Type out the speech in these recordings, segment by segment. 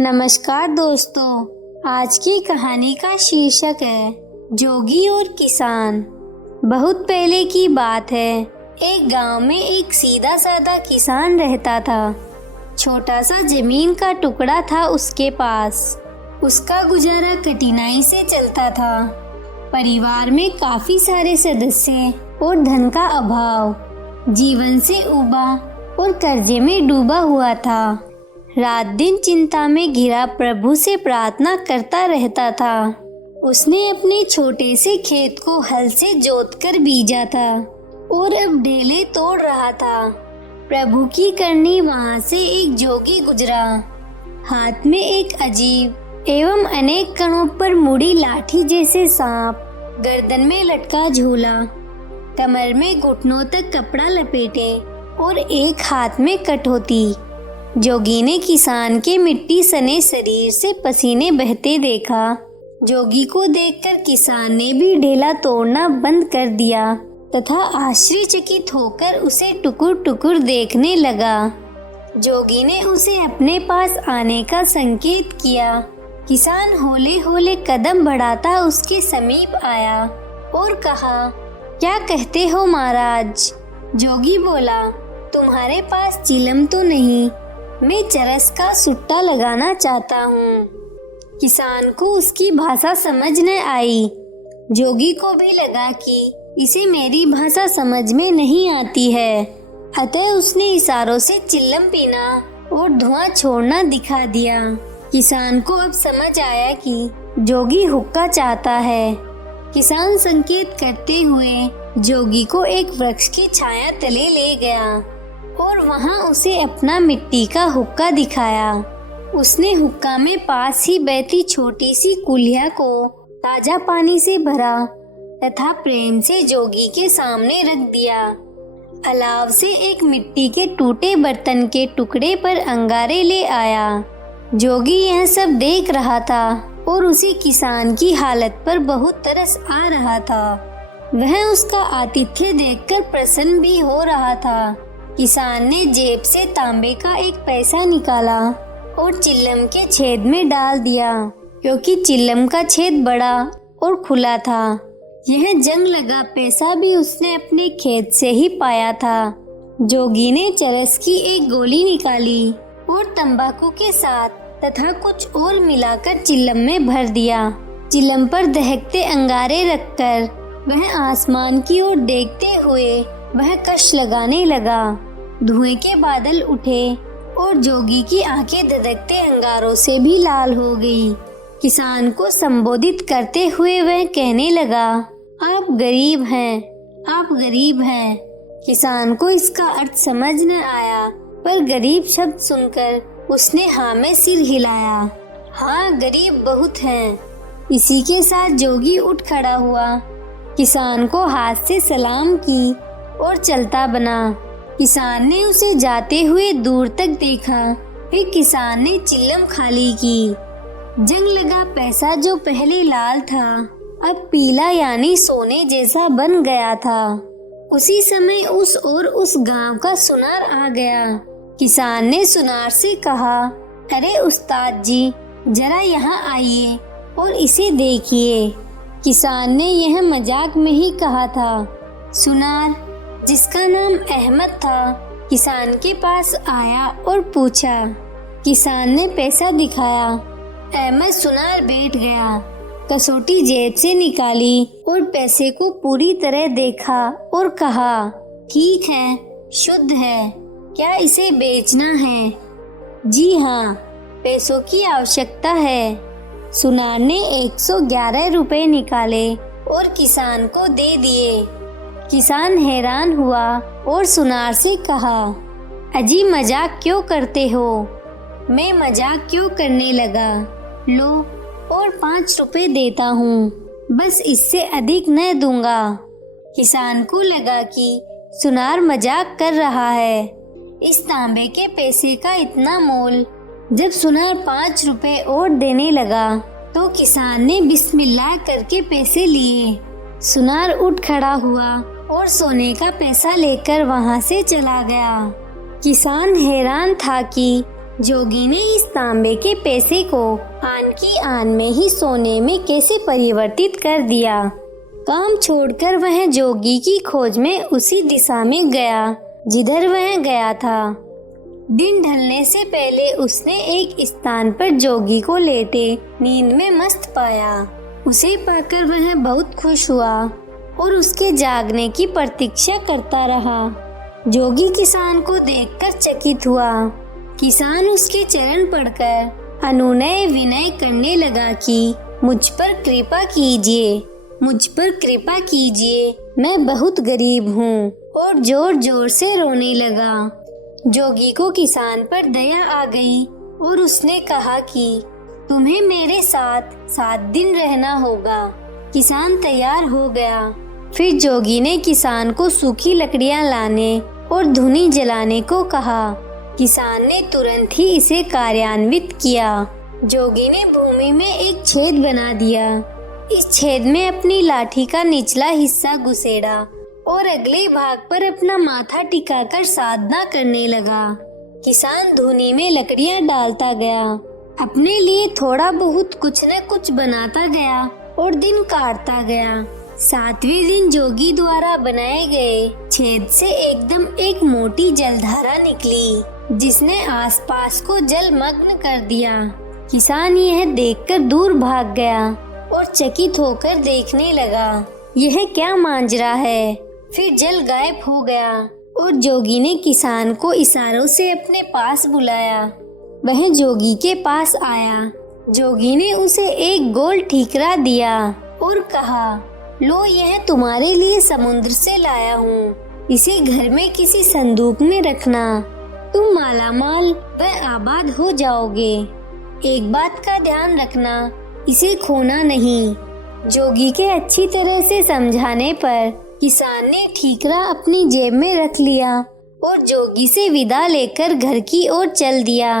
नमस्कार दोस्तों, आज की कहानी का शीर्षक है जोगी और किसान। बहुत पहले की बात है। एक गांव में एक सीधा साधा किसान रहता था। छोटा सा जमीन का टुकड़ा था उसके पास। उसका गुजारा कठिनाई से चलता था। परिवार में काफी सारे सदस्य और धन का अभाव। जीवन से उबा और कर्जे में डूबा हुआ था। रात दिन चिंता में घिरा प्रभु से प्रार्थना करता रहता था। उसने अपने छोटे से खेत को हल से जोतकर बीजा था और अब ढेले तोड़ रहा था। प्रभु की करनी वहां से एक जोगी गुजरा। हाथ में एक अजीब एवं अनेक कणों पर मुड़ी लाठी जैसे सांप, गर्दन में लटका झूला, कमर में घुटनों तक कपड़ा लपेटे और एक हाथ में कठौती। जोगी ने किसान के मिट्टी सने शरीर से पसीने बहते देखा। जोगी को देखकर किसान ने भी ढेला तोड़ना बंद कर दिया तथा आश्चर्यचकित होकर उसे टुकुर टुकुर देखने लगा। जोगी ने उसे अपने पास आने का संकेत किया। किसान होले होले कदम बढ़ाता उसके समीप आया और कहा, क्या कहते हो महाराज? जोगी बोला, तुम्हारे पास चिलम तो नहीं, मैं चरस का सुट्टा लगाना चाहता हूँ। किसान को उसकी भाषा समझ न आई। जोगी को भी लगा कि इसे मेरी भाषा समझ में नहीं आती है, अतः उसने इशारों से चिल्लम पीना और धुआं छोड़ना दिखा दिया। किसान को अब समझ आया कि जोगी हुक्का चाहता है। किसान संकेत करते हुए जोगी को एक वृक्ष की छाया तले ले गया और वहां उसे अपना मिट्टी का हुक्का दिखाया। उसने हुक्का में पास ही बहती छोटी सी कुल्हिया को ताजा पानी से भरा तथा प्रेम से जोगी के सामने रख दिया। अलाव से एक मिट्टी के टूटे बर्तन के टुकड़े पर अंगारे ले आया। जोगी यह सब देख रहा था और उसे किसान की हालत पर बहुत तरस आ रहा था। वह उसका आतिथ्य देखकर प्रसन्न भी हो रहा था। किसान ने जेब से तांबे का एक पैसा निकाला और चिल्लम के छेद में डाल दिया, क्योंकि चिल्लम का छेद बड़ा और खुला था। यह जंग लगा पैसा भी उसने अपने खेत से ही पाया था। जोगी ने चरस की एक गोली निकाली और तंबाकू के साथ तथा कुछ और मिलाकर चिल्लम में भर दिया। चिल्लम पर दहकते अंगारे रखकर वह आसमान की ओर देखते हुए वह कश लगाने लगा। धुएं के बादल उठे और जोगी की आंखें धधकते अंगारों से भी लाल हो गई। किसान को संबोधित करते हुए वह कहने लगा, आप गरीब हैं, आप गरीब हैं। किसान को इसका अर्थ समझ न आया, पर गरीब शब्द सुनकर उसने हाँ में सिर हिलाया। हाँ, गरीब बहुत हैं। इसी के साथ जोगी उठ खड़ा हुआ, किसान को हाथ से सलाम की और चलता बना। किसान ने उसे जाते हुए दूर तक देखा। फिर किसान ने चिल्लम खाली की। जंग लगा पैसा जो पहले लाल था अब पीला यानी सोने जैसा बन गया था। उसी समय उस गांव का सुनार आ गया। किसान ने सुनार से कहा, अरे उस्ताद जी, जरा यहाँ आइए और इसे देखिए। किसान ने यह मजाक में ही कहा था। सुनार, जिसका नाम अहमद था, किसान के पास आया और पूछा। किसान ने पैसा दिखाया। अहमद सुनार बैठ गया, कसौटी जेब से निकाली और पैसे को पूरी तरह देखा और कहा, ठीक है, शुद्ध है, क्या इसे बेचना है? जी हाँ, पैसों की आवश्यकता है। सुनार ने 111 रुपए निकाले और किसान को दे दिए। किसान हैरान हुआ और सुनार से कहा, अजी मजाक क्यों करते हो? मैं मजाक क्यों करने लगा? लो और 5 रुपए देता हूँ, बस इससे अधिक न दूंगा। किसान को लगा कि सुनार मजाक कर रहा है। इस तांबे के पैसे का इतना मोल। जब सुनार 5 रुपए और देने लगा तो किसान ने बिस्मिल्लाह करके पैसे लिए। सुनार उठ खड़ा हुआ और सोने का पैसा लेकर वहां से चला गया। किसान हैरान था कि जोगी ने इस तांबे के पैसे को आन की आन में ही सोने में कैसे परिवर्तित कर दिया। काम छोड़कर वह जोगी की खोज में उसी दिशा में गया जिधर वह गया था। दिन ढलने से पहले उसने एक स्थान पर जोगी को लेटे नींद में मस्त पाया। उसे पाकर वह बहुत खुश हुआ और उसके जागने की प्रतीक्षा करता रहा। जोगी किसान को देखकर चकित हुआ। किसान उसके चरण पड़कर अनुनय विनय करने लगा कि मुझ पर कृपा कीजिए, मुझ पर कृपा कीजिए, मैं बहुत गरीब हूँ, और जोर जोर से रोने लगा। जोगी को किसान पर दया आ गई और उसने कहा कि तुम्हें मेरे साथ 7 दिन रहना होगा। किसान तैयार हो गया। फिर जोगी ने किसान को सूखी लकड़ियां लाने और धुनी जलाने को कहा। किसान ने तुरंत ही इसे कार्यान्वित किया। जोगी ने भूमि में एक छेद बना दिया। इस छेद में अपनी लाठी का निचला हिस्सा घुसेड़ा और अगले भाग पर अपना माथा टिकाकर साधना करने लगा। किसान धुनी में लकड़ियां डालता गया, अपने लिए थोड़ा बहुत कुछ न कुछ बनाता गया और दिन काटता गया। 7वें दिन जोगी द्वारा बनाए गए छेद से एकदम एक मोटी जलधारा निकली, जिसने आसपास को जलमग्न कर दिया। किसान यह देखकर दूर भाग गया और चकित होकर देखने लगा, यह क्या मांजरा है। फिर जल गायब हो गया और जोगी ने किसान को इशारों से अपने पास बुलाया। वह जोगी के पास आया। जोगी ने उसे एक गोल ठीकरा दिया और कहा, लो, यह तुम्हारे लिए समुद्र से लाया हूँ। इसे घर में किसी संदूक में रखना। तुम मालामाल व आबाद हो जाओगे। एक बात का ध्यान रखना, इसे खोना नहीं। जोगी के अच्छी तरह से समझाने पर किसान ने ठीकरा अपनी जेब में रख लिया और जोगी से विदा लेकर घर की ओर चल दिया।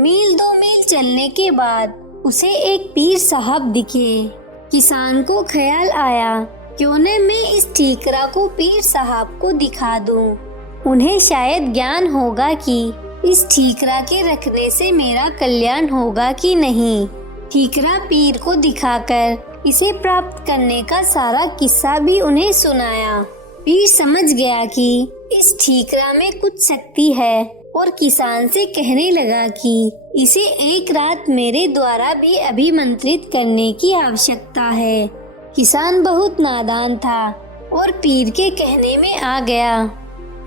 मील 2 मील चलने के बाद उसे एक पीर साहब दिखे। किसान को ख्याल आया, क्यों न मैं इस ठीकरा को पीर साहब को दिखा दूं। उन्हें शायद ज्ञान होगा कि इस ठीकरा के रखने से मेरा कल्याण होगा कि नहीं। ठीकरा पीर को दिखाकर इसे प्राप्त करने का सारा किस्सा भी उन्हें सुनाया। पीर समझ गया कि इस ठीकरा में कुछ शक्ति है और किसान से कहने लगा कि इसे एक रात मेरे द्वारा भी अभिमंत्रित करने की आवश्यकता है। किसान बहुत नादान था और पीर के कहने में आ गया।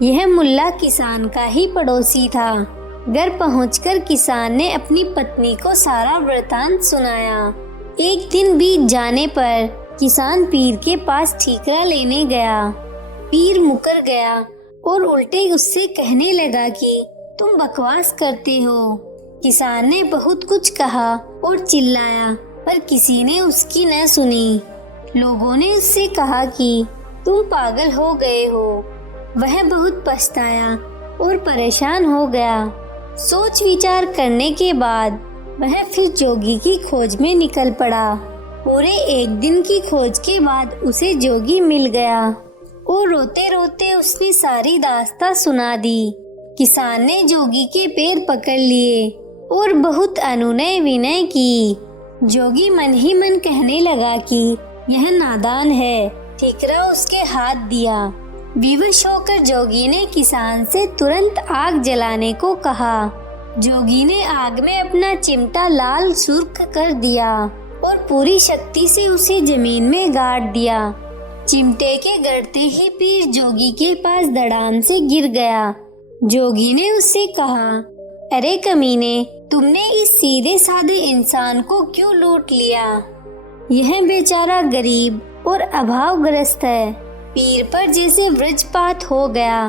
यह मुल्ला किसान का ही पड़ोसी था। घर पहुंचकर किसान ने अपनी पत्नी को सारा वृतांत सुनाया। एक दिन बीत जाने पर किसान पीर के पास ठीकरा लेने गया। पीर मुकर गया और उल्टे उससे कहने लगा कि तुम बकवास करते हो। किसान ने बहुत कुछ कहा और चिल्लाया, पर किसी ने उसकी न सुनी। लोगों ने उससे कहा कि तुम पागल हो गए हो। वह बहुत पछताया और परेशान हो गया। सोच विचार करने के बाद वह फिर जोगी की खोज में निकल पड़ा। पूरे एक दिन की खोज के बाद उसे जोगी मिल गया और रोते रोते उसने सारी दास्तां सुना दी। किसान ने जोगी के पैर पकड़ लिए और बहुत अनुनय विनय की। जोगी मन ही मन कहने लगा कि यह नादान है। ठीकरा उसके हाथ दिया। विवश होकर जोगी ने किसान से तुरंत आग जलाने को कहा। जोगी ने आग में अपना चिमटा लाल सुर्ख कर दिया और पूरी शक्ति से उसे जमीन में गाड़ दिया। चिमटे के गड़ते ही पीर जोगी के पास धड़ाम से गिर गया। जोगी ने उससे कहा, अरे कमीने, तुमने इस सीधे साधे इंसान को क्यों लूट लिया? यह बेचारा गरीब और अभावग्रस्त है। पीर पर जैसे वज्रपात हो गया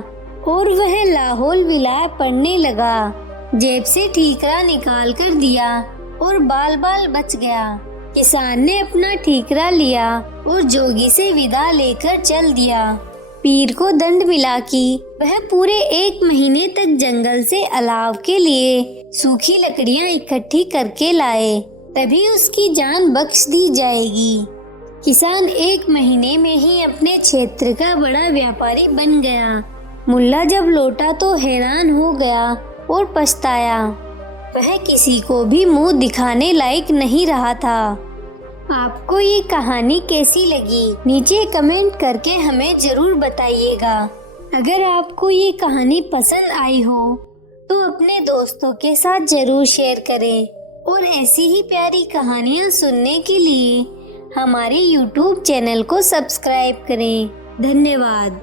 और वह लाहौल विलाय पड़ने लगा। जेब से ठीकरा निकाल कर दिया और बाल बाल बच गया। किसान ने अपना ठीकरा लिया और जोगी से विदा लेकर चल दिया। पीर को दंड मिला कि वह पूरे 1 महीने तक जंगल से अलाव के लिए सूखी लकड़ियां इकट्ठी करके लाए, तभी उसकी जान बख्श दी जाएगी। किसान 1 महीने में ही अपने क्षेत्र का बड़ा व्यापारी बन गया। मुल्ला जब लौटा तो हैरान हो गया और पछताया। वह किसी को भी मुंह दिखाने लायक नहीं रहा था। आपको ये कहानी कैसी लगी नीचे कमेंट करके हमें जरूर बताइएगा। अगर आपको ये कहानी पसंद आई हो तो अपने दोस्तों के साथ जरूर शेयर करें और ऐसी ही प्यारी कहानियाँ सुनने के लिए हमारे YouTube चैनल को सब्सक्राइब करें। धन्यवाद।